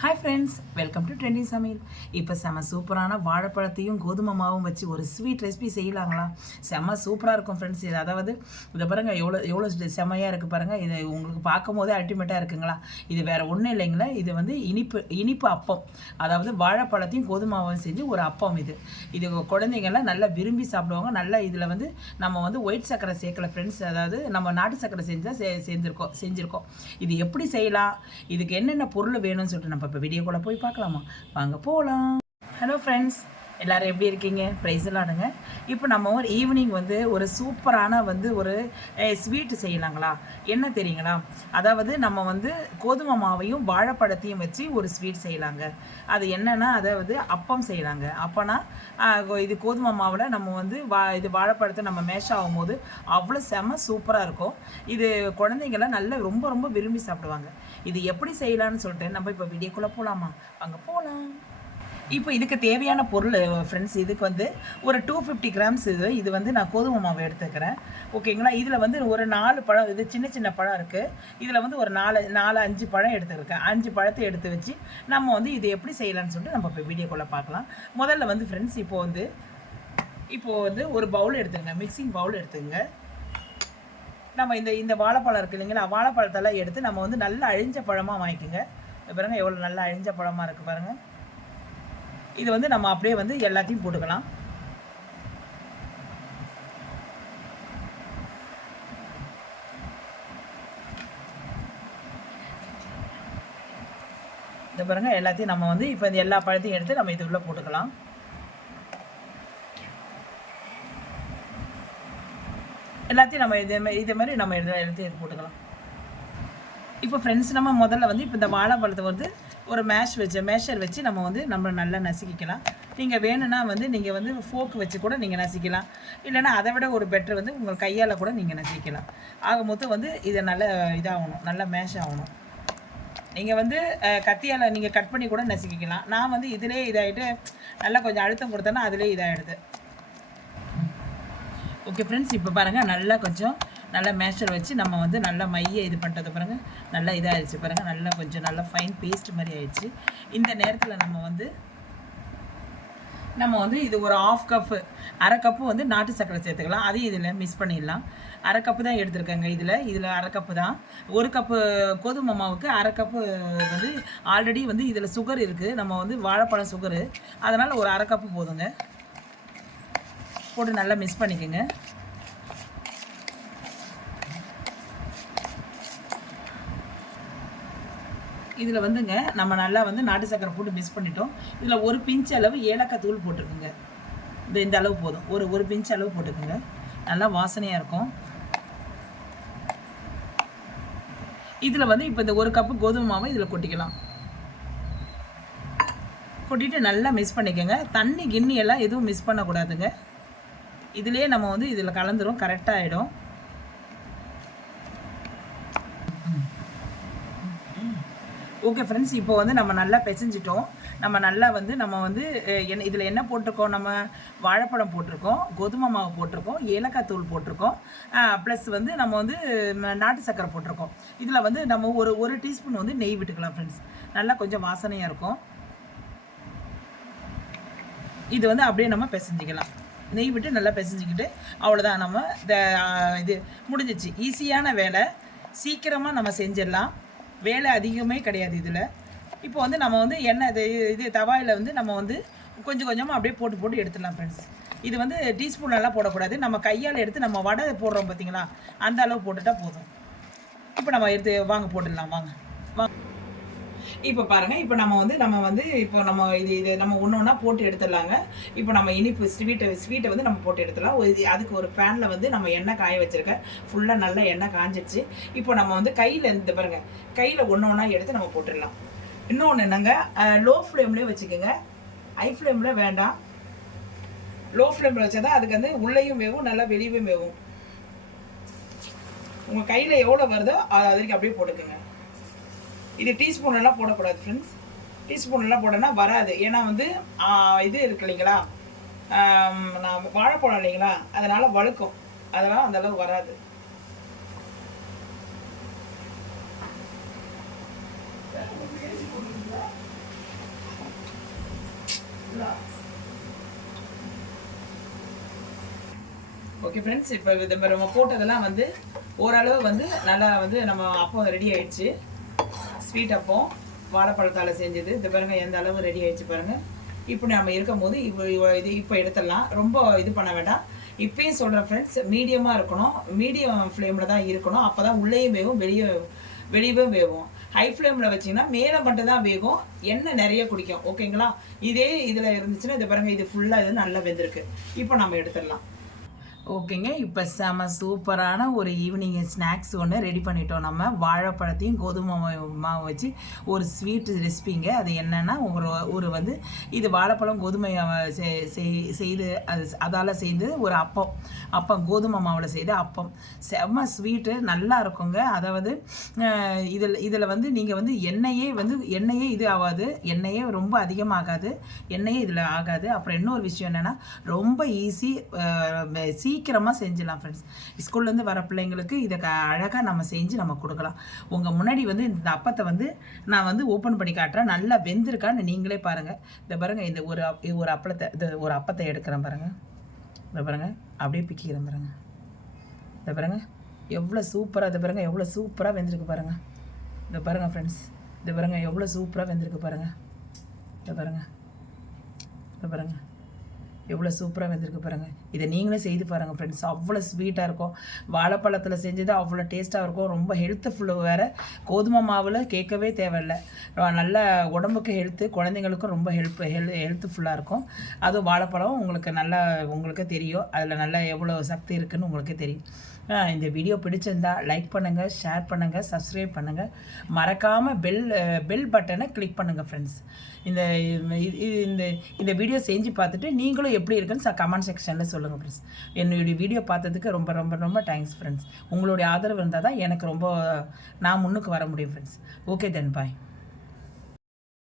Hi friends, welcome to trendy சமையல். இப்போ செம்ம சூப்பரான வாழைப்பழத்தையும் கோதுமை மாவும் வச்சு ஒரு ஸ்வீட் ரெசிபி செய்யலாங்களா? செம்ம சூப்பராக இருக்கும் ஃப்ரெண்ட்ஸ். இது அதாவது இதை பாருங்கள், எவ்வளோ எவ்வளோ செம்மையாக இருக்குது பாருங்கள். இது உங்களுக்கு பார்க்கும் போதே அல்டிமேட்டாக இருக்குங்களா? இது வேறு ஒன்றும் இல்லைங்களா, இது வந்து இனிப்பு அப்பம். அதாவது வாழைப்பழத்தையும் கோதுமாவும் செஞ்சு ஒரு அப்பம். இது குழந்தைங்கள்லாம் நல்லா விரும்பி சாப்பிடுவாங்க. நல்லா இதில் வந்து நம்ம வந்து ஒயிட் சர்க்கரை சேர்க்கல ஃப்ரெண்ட்ஸ். அதாவது நம்ம நாட்டு சர்க்கரை செஞ்சுருக்கோம். இது எப்படி செய்யலாம், இதுக்கு என்னென்ன பொருள் வேணும்னு சொல்லிட்டு நம்ம இப்போ வீடியோக்குள்ளே போய் பார்க்கலாமா? வாங்க போகலாம். ஹலோ ஃப்ரெண்ட்ஸ், எல்லோரும் எப்படி இருக்கீங்க? ப்ரைஸ் எல்லாடுங்க. இப்போ நம்ம ஒரு ஈவினிங் வந்து ஒரு சூப்பரான வந்து ஒரு ஸ்வீட்டு செய்யலாங்களா? என்ன தெரியுங்களா, அதாவது நம்ம வந்து கோதுமை மாவையும் வாழைப்பழத்தையும் வச்சு ஒரு ஸ்வீட் செய்யலாங்க. அது என்னென்னா, அதாவது அப்பம் செய்யலாங்க. அப்போனா இது கோதுமை மாவில் நம்ம வந்து இது வாழைப்பழத்தை நம்ம மேஷ் ஆகும்போது அவ்வளோ செம்ம சூப்பராக இருக்கும். இது குழந்தைங்களாம் நல்லா ரொம்ப ரொம்ப விரும்பி சாப்பிடுவாங்க. இது எப்படி செய்யலான்னு சொல்லிட்டு நம்ம இப்போ வீடியோக்குள்ளே போகலாமா? அங்கே போகலாம். இப்போ இதுக்கு தேவையான பொருள் ஃப்ரெண்ட்ஸ், இதுக்கு வந்து ஒரு 250 கிராம்ஸ் இது வந்து நான் கோதுமை மாவு எடுத்துக்கிறேன். ஓகேங்களா? இதில் வந்து ஒரு 4 பழம், இது சின்ன சின்ன பழம் இருக்குது. இதில் வந்து ஒரு 5 பழம் எடுத்துருக்கேன். 5 பழத்தை எடுத்து வச்சு நம்ம வந்து இது எப்படி செய்யலான்னு சொல்லிட்டு நம்ம இப்போ வீடியோக்குள்ளே பார்க்கலாம். முதல்ல வந்து ஃப்ரெண்ட்ஸ், இப்போது வந்து ஒரு பவுல் எடுத்துங்க, மிக்சிங் பவுல் எடுத்துங்க. நம்ம இந்த வாழைப்பழம் இருக்குது இல்லைங்களா, வாழைப்பழத்தெல்லாம் எடுத்து நம்ம வந்து நல்லா அழிஞ்ச பழமாக வாங்கிக்கோங்க. பாருங்கள் எவ்வளோ நல்லா அழிஞ்ச பழமாக இருக்குது பாருங்கள். இது வந்து நம்ம அப்படியே வந்து எல்லாத்தையும் போட்டுக்கலாம். இந்த பாருங்க, எல்லாத்தையும் நம்ம வந்து இப்போ இந்த எல்லா பழத்தையும் எடுத்து நம்ம இது உள்ள போட்டுக்கலாம். எல்லாத்தையும் நம்ம இதே மாதிரி நம்ம எல்லாத்தையும் எடுத்து போட்டுக்கலாம். இப்போ ஃப்ரெண்ட்ஸ், நம்ம முதல்ல வந்து இப்போ இந்த வாழைப்பழத்தை வந்து ஒரு மேஷர் வச்சு நம்ம நல்லா நசுக்கிக்கலாம். நீங்கள் வேணும்னா வந்து நீங்கள் வந்து ஃபோக்கு வச்சு கூட நீங்கள் நசுக்கலாம். இல்லைனா அதை விட ஒரு பெட்டர் வந்து உங்கள் கையால் கூட நீங்கள் நசுக்கலாம். ஆக மொத்தம் வந்து இதை நல்லா இதாகணும், நல்லா மேஷ் ஆகணும். நீங்கள் வந்து கத்தியால் நீங்கள் கட் பண்ணி கூட நசுக்கிக்கலாம். நான் வந்து இதிலே இதாகிட்டு நல்லா கொஞ்சம் அழுத்தம் கொடுத்தேன்னா அதிலே இதாகிடுது. ஓகே ஃப்ரெண்ட்ஸ், இப்போ பாருங்கள், நல்லா மேஷர் வச்சு நம்ம வந்து நல்லா மைய இது பண்ணுறது பாருங்கள், நல்லா இதாகிடுச்சு பாருங்கள். நல்லா ஃபைன் பேஸ்ட் மாதிரி ஆயிடுச்சு. இந்த நேரத்தில் நம்ம வந்து இது ஒரு அரை கப்பு வந்து நாட்டு சர்க்கரை சேர்த்துக்கலாம். அதையும் இதில் மிக்ஸ் பண்ணிடலாம். அரை கப்பு தான் எடுத்துருக்கேங்க. இதில் அரை கப்பு தான். ஒரு கப்பு கோதுமை மாவுக்கு அரை கப்பு வந்து ஆல்ரெடி வந்து இதில் சுகர் இருக்குது, நம்ம வந்து வாழைப்பழம் சுகரு, அதனால் ஒரு அரை கப்பு போதுங்க. போட்டு நல்லா மிக்ஸ் பண்ணிக்கோங்க. இதில் வந்துங்க நம்ம நல்லா வந்து நாட்டு சக்கரை போட்டு மிக்ஸ் பண்ணிட்டோம். இதில் ஒரு பிஞ்ச் அளவு ஏலக்காய் தூள் போட்டுருக்குங்க. இந்த அளவு போதும். ஒரு பிஞ்ச் அளவு போட்டுக்கோங்க. நல்லா வாசனையாக இருக்கும். இதில் வந்து இப்போ இந்த ஒரு கப்பு கோதுமை மாவை இதில் கொட்டிக்கலாம். கொட்டிட்டு நல்லா மிக்ஸ் பண்ணிக்கோங்க. தண்ணி கிண்ணி எல்லாம் எதுவும் மிக்ஸ் பண்ணக்கூடாதுங்க. இதிலே நம்ம வந்து இதில் கலந்துரும், கரெக்டாக ஆகிடும். ஓகே ஃப்ரெண்ட்ஸ், இப்போ வந்து நம்ம நல்லா பிசைஞ்சிட்டோம். நம்ம வந்து இதில் என்ன போட்டிருக்கோம், நம்ம வாழைப்பழம் போட்டிருக்கோம், கோதுமை மாவு போட்டிருக்கோம், ஏலக்காய் தூள் போட்டிருக்கோம், ப்ளஸ் வந்து நம்ம வந்து நாட்டு சக்கரை போட்டிருக்கோம். இதில் வந்து நம்ம ஒரு டீஸ்பூன் வந்து நெய் விட்டுக்கலாம் ஃப்ரெண்ட்ஸ். நல்லா கொஞ்சம் வாசனையாக இருக்கும். இது வந்து அப்படியே நம்ம பிசைஞ்சிக்கலாம். நெய் விட்டு நல்லா பிசைஞ்சிக்கிட்டு அவ்வளோதான். நம்ம இது முடிஞ்சிச்சு. ஈஸியான வேலை, சீக்கிரமாக நம்ம செஞ்சிடலாம். வேலை அதிகமே கிடையாது இதில். இப்போ வந்து நம்ம வந்து எண்ணெய் இது தவாயில் வந்து நம்ம வந்து கொஞ்சம் கொஞ்சமாக அப்படியே போட்டு எடுத்துடலாம் ஃப்ரெண்ட்ஸ். இது வந்து டீஸ்பூனெல்லாம் போடக்கூடாது. நம்ம கையால் எடுத்து நம்ம வடை போடுறோம் பார்த்தீங்களா, அந்த அளவு போட்டுட்டால் போதும். இப்போ நம்ம எடுத்து போட்டுடலாம். வாங்க. இப்போ பாருங்கள், இப்போ நம்ம வந்து இப்போ நம்ம இது நம்ம ஒன்று ஒன்றா போட்டு எடுத்துடலாங்க. இப்போ நம்ம இனிப்பு ஸ்வீட்டை வந்து நம்ம போட்டு எடுத்துடலாம். அதுக்கு ஒரு பேனில் வந்து நம்ம எண்ணெய் காய வச்சுருக்கேன். ஃபுல்லாக நல்லா எண்ணெய் காஞ்சிடுச்சு. இப்போ நம்ம வந்து கையில் ஒன்று ஒன்றா எடுத்து நம்ம போட்டுடலாம். இன்னொன்று என்னங்க, லோ ஃப்ளேம்லேயே வச்சுக்கோங்க, ஹை ஃப்ளேமில் வேண்டாம். லோ ஃப்ளேமில் வச்சா தான் அதுக்கு வந்து உள்ளேயும் வேகும், நல்லா வெளியவும் வேகும். உங்கள் கையில் எவ்வளோ வருதோ அது வரைக்கும் அப்படியே போட்டுக்கோங்க. இது டீஸ்பூனெல்லாம் போடக்கூடாது ஃப்ரெண்ட்ஸ். டீஸ்பூனெல்லாம் போடனா வராது. ஏன்னா வந்து இது இருக்கு இல்லைங்களா, நான் வாழைப்பழம் இல்லைங்களா, அதனால் வழுக்கும். அதனால் அந்தளவு வராது. ஓகே ஃப்ரெண்ட்ஸ், இப்போ இது நம்ம போட்டதெல்லாம் வந்து ஓரளவு வந்து நல்லா வந்து நம்ம அப்பம் ரெடி ஆயிடுச்சு. ஸ்வீட் அப்பம் வாழைப்பழத்தால் செஞ்சது. இந்த பாருங்கள் எந்த அளவு ரெடி ஆயிடுச்சு பாருங்கள். இப்போ நம்ம இருக்கும் போது இது இப்போ எடுத்துடலாம். ரொம்ப இது பண்ண வேண்டாம். இப்பயும் சொல்கிறேன் ஃப்ரெண்ட்ஸ், மீடியமாக இருக்கணும். மீடியம் ஃப்ளேமில் தான் இருக்கணும். அப்போ தான் உள்ளேயும் வேகும், வெளியவே வேகும். ஹை ஃப்ளேமில் வச்சிங்கன்னா மேலே மட்டும் தான் வேகும், எண்ணெய் நிறைய குடிக்கும். ஓகேங்களா? இதே இதில் இருந்துச்சுன்னா இது பாருங்கள், இது ஃபுல்லாக இது நல்லா வெந்திருக்கு. இப்போ நம்ம எடுத்துடலாம். ஓகேங்க, இப்போ செம சூப்பரான ஒரு ஈவினிங் ஸ்நாக்ஸ் ஒன்று ரெடி பண்ணிட்டோம். நம்ம வாழைப்பழத்தையும் கோதுமை மாவு வச்சு ஒரு ஸ்வீட் ரெசிபிங்க. அது என்னென்னா ஒரு வந்து இது வாழைப்பழம் கோதுமை செய்து அதால் செய்து ஒரு அப்பம் கோதுமை மாவில் செய்து அப்பம் செம்ம ஸ்வீட்டு நல்லா இருக்குங்க. அதாவது இதில் வந்து நீங்கள் வந்து எண்ணெயே இது ஆகாது, எண்ணெயே ரொம்ப அதிகமாகாது, எண்ணெயே இதில் ஆகாது. அப்புறம் இன்னொரு விஷயம் என்னென்னா ரொம்ப ஈஸி, சீக்கிரமாக செஞ்சிடலாம் ஃப்ரெண்ட்ஸ். ஸ்கூல்லேருந்து வர பிள்ளைங்களுக்கு இதை அழகாக நம்ம செஞ்சு நம்ம கொடுக்கலாம். உங்கள் முன்னாடி வந்து இந்த அப்பத்தை வந்து நான் வந்து ஓப்பன் பண்ணி காட்டுறேன். நல்லா வெந்திருக்கான்னு நீங்களே பாருங்கள். இந்த பாருங்கள், இந்த ஒரு அப்பத்தை எடுக்கிறேன் பாருங்கள். இந்த பாருங்கள், அப்படியே பிக்கிறேன் பாருங்கள். இந்த பாருங்கள் எவ்வளோ சூப்பராக, இந்த பாருங்கள் எவ்வளோ சூப்பராக வெந்திருக்கு பாருங்கள். இந்த பாருங்கள் ஃப்ரெண்ட்ஸ், இந்த பாருங்கள் எவ்வளோ சூப்பராக வெந்திருக்கு பாருங்கள். இந்த பாருங்கள், இந்த பாருங்கள் எவ்வளோ சூப்பராக வெந்திருக்கு பாருங்கள். இதை நீங்களே செய்து பாருங்கள் ஃப்ரெண்ட்ஸ். அவ்வளோ ஸ்வீட்டாக இருக்கும். வாழைப்பழத்தில் செஞ்சது அவ்வளோ டேஸ்ட்டாக இருக்கும். ரொம்ப ஹெல்த்துஃபுல்லு வேறு. கோதுமை மாவில் கேட்கவே தேவையில்லை. நல்ல உடம்புக்கு ஹெல்த்து, குழந்தைங்களுக்கும் ரொம்ப ஹெல்த்துஃபுல்லாக இருக்கும். அதுவும் வாழைப்பழம் உங்களுக்கு தெரியும், அதில் நல்லா எவ்வளோ சக்தி இருக்குதுன்னு உங்களுக்கு தெரியும். இந்த வீடியோ பிடிச்சிருந்தா லைக் பண்ணுங்கள், ஷேர் பண்ணுங்கள், சப்ஸ்கிரைப் பண்ணுங்கள். மறக்காமல் பெல் பட்டனை கிளிக் பண்ணுங்கள் ஃப்ரெண்ட்ஸ். இந்த வீடியோ செஞ்சு பார்த்துட்டு நீங்களும் எப்படி இருக்குன்னு கமெண்ட் செக்ஷனில் சொல்லுங்கள் ஃப்ரெண்ட்ஸ். என்னுடைய வீடியோ பார்த்ததுக்கு ரொம்ப ரொம்ப ரொம்ப தேங்க்ஸ் ஃப்ரெண்ட்ஸ். உங்களுடைய ஆதரவு இருந்தால் தான் எனக்கு நான் முன்னுக்கு வர முடியும் ஃப்ரெண்ட்ஸ். ஓகே தென் பாய்.